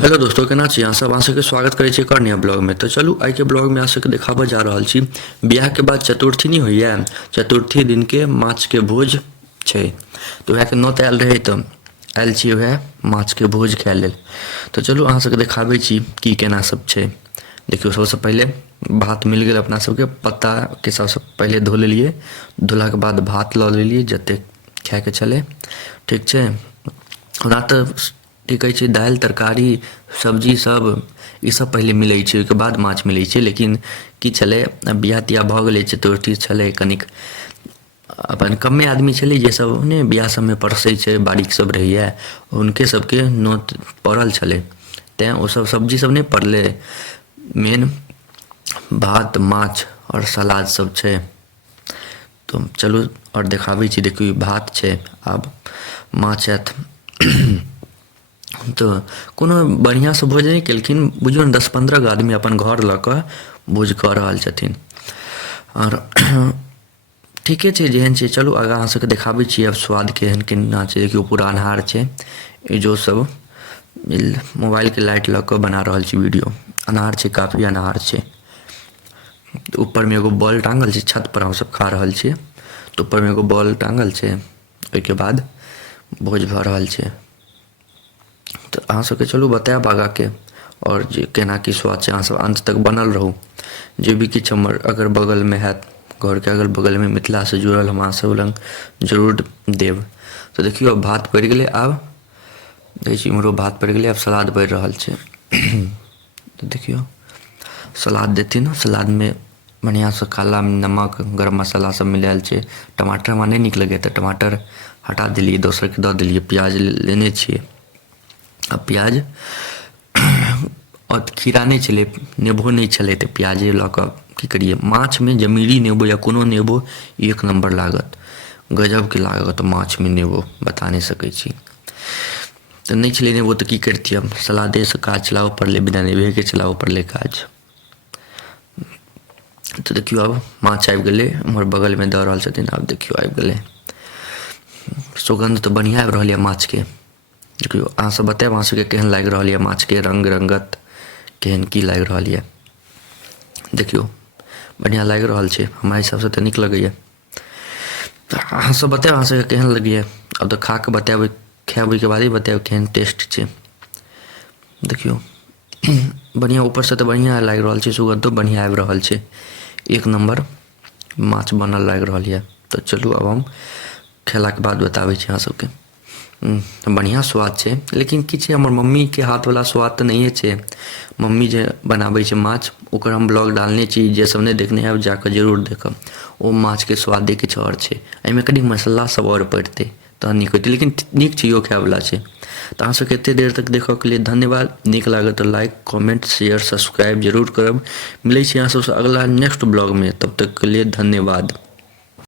Hello दोस्तों, केना छी अहाँ सब? अहाँ सबके स्वागत करै छी एक और नया ब्लॉग में। तो चलू आई के ब्लॉग में अहाँ सबके देखाबऽ जा रहल छी बियाह के बाद चतुर्थी नहीं होइए, चतुर्थी दिन के माछ के भोज छै। तो वएह के नोत आयल रहे तो आयल छी वएह माछ के भोज खाय लेल। तो चलू अहाँ सबके देखाबै छी की केना सब छै। देखियो सबसे पहले भात मिल गेल अपना सबके, पत्ता के सबसे पहले धो लेलिए, धोला के बाद भात लऽ लेलिए जते खाय के छलै। ठीक छै, ओना तऽ की कहै छै दालि तरकारी सब्जी सब ई सब पहिले मिलै छै, ओहिके बाद माछ मिलै छै। लेकिन की छलै बियाह तियाह भऽ गेलै, चतुर्थी छलै, कनिक अपन कमे आदमी छलै जे सब ने बियाह सबमे परसै छै, बारीक सब रहैए हुनके सबके नोत पड़ल छलै, तेँ ओसब सब्जी सब नहि पड़लै। मेन भात माछ और सलाद सब छै। तो चलू और देखाबै छी। देखियौ भात छै, आब माछ आयत। तो कोनो बढ़िआँसँ भोज नहि केलखिन, बुझियौ ने 10-15 आदमी अपन घर लऽ कऽ भोज कऽ रहल छथिन। और ठीके छै जेहन छै। चलू आगाँ अहाँ सबके देखाबै छी आब स्वाद केहन केना छै। देखियौ पूरा अन्हार छै, इजो सब मोबाइलके लाइट लऽ कऽ बना रहल छी वीडियो। अन्हार छै, काफ़ी अन्हार छै। ऊपरमे एगो बॉल टांगल छै, छत पर हम सब खा रहल छियै तो ऊपरमे एगो बॉल टांगल छै। ओहिके बाद भोज भऽ रहल छै। तो अहाँ सबके चलू बतायब आगाँके और जे केना की स्वाद छै। अहाँ सब अंत तक बनल रहू। जे भी किछु हमर अगल बगलमे हैत, घरके अगल बगलमे मिथिलासँ जुड़ल हम अहाँ सब लग जरूर देब। तो देखियौ अब भात पड़ि गेलै, आब देखै छी इम्हरो भात पड़ि गेलै, आब सलाद बढ़ि रहल छै। तो देखियौ सलाद देथिन, सलादमे बढ़िआँसँ काला नमक गरम मसाला सब मिलायल छै। टमाटर हमरा नहि नीक लगैए तऽ टमाटर हटा देलियै, दोसरके दऽ देलियै। प्याज लेने छियै, अब प्याज और खीरा नहीं छलै, नेबो नहीं छलै तऽ प्याजे लऽ कऽ की करिए। माछमे जमीरी नेबो या कोनो नेबो एक नंबर लागत, गजबके लागत माछमे नेबो, बता नहीं सकै छी। तऽ नहीं छलै नेबो तऽ की करितियै, हम सलादेसँ काज चलाबऽ पड़लै, बिना नेबोके चलाबऽ पड़लै काज। तो देखियौ अब माछ आबि गेलै, हमर बगलमे दऽ रहल छथिन। आब देखियौ आबि गेलै, सुगंध तऽ बढ़िआँ आबि रहल यऽ माछके। देखियौ अहाँ सब बतायब अहाँ सबके केहन लागि रहल यऽ माछके रंग रंगत केहन की लागि रहल यऽ। देखियौ बढ़िआँ लागि रहल छै, हमरा हिसाबसँ तऽ नीक लगैए। अहाँ सब बतायब अहाँ सबके केहन लगैए। अब तऽ खा कऽ बतायब, खायब ओहिके बादे बतायब केहन टेस्ट छै। देखियौ बढ़िआँ ऊपरसँ तऽ बढ़िआँ लागि रहल छै, सुगंधो बढ़िआँ आबि रहल छै, एक नंबर माछ बनल लागि रहल यऽ। तऽ चलू अब हम खेलाके बाद बताबै छी अहाँ सबके। बढ़िआँ स्वाद छै, लेकिन की छै हमर मम्मीके हाथवला स्वाद तऽ नहिए छै। मम्मी जे बनाबै छै माछ, ओकर हम ब्लॉग डालने छी, जे सब नहि देखने हैब जाकऽ जरूर देखब। ओ माछके स्वादे किछु आओर छै, एहिमे कनि मसल्ला सब आओर पड़तै तहन नीक होइतै, लेकिन नीक छै, इहो खायवला छै। तऽ अहाँ सबके एतेक देर तक देखऽके लिए धन्यवाद। नीक लागत तऽ लाइक कमेंट शेयर सब्सक्राइब जरूर करब। मिलै छी अहाँ सबसँ अगला नेक्स्ट ब्लॉगमे, तब तकके लिए धन्यवाद।